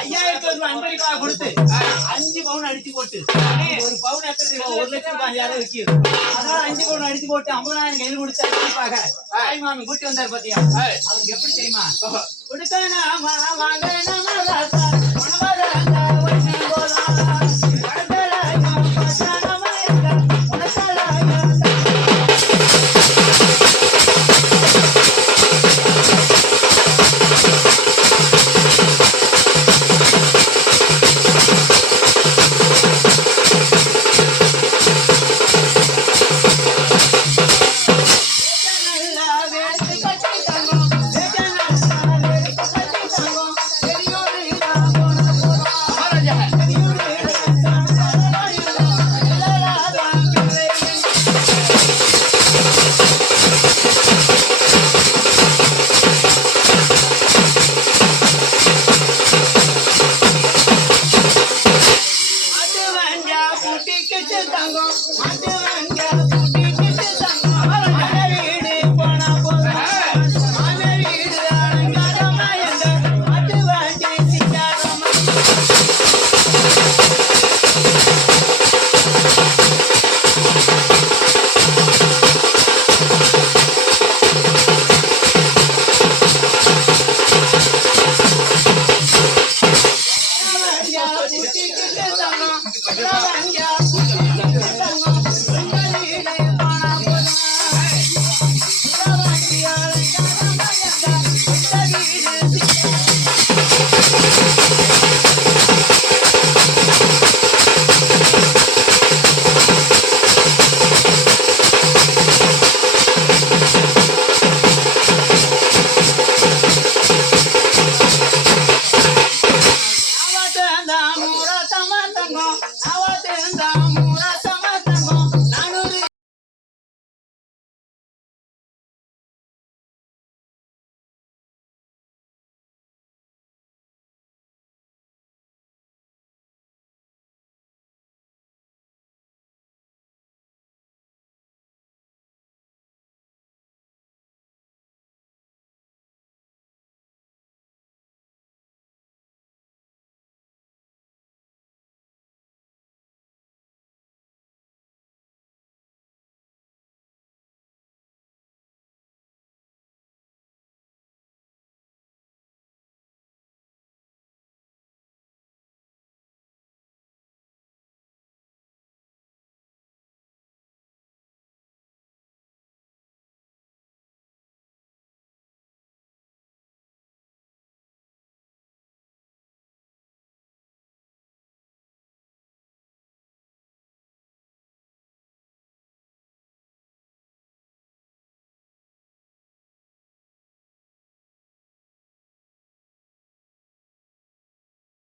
ஐயாயிரத்தி ரூபாய் அன்பளிப்பாக கொடுத்து அஞ்சு பவுன் அடிச்சு போட்டு. ஒரு பவுன்? ஒரு லட்சம் ரூபாய் விற்கிது அதனால அஞ்சு பவுன் அடிச்சு போட்டு ஐம்பதாயிரம் கையில் கொடுத்து அன்பளிப்பாக தாய் மாமன் கூட்டி வந்தார் பாத்தியா? அவருக்கு எப்படி தெரியுமா? கொடுக்கணும் குட்டி கிட்ட தானா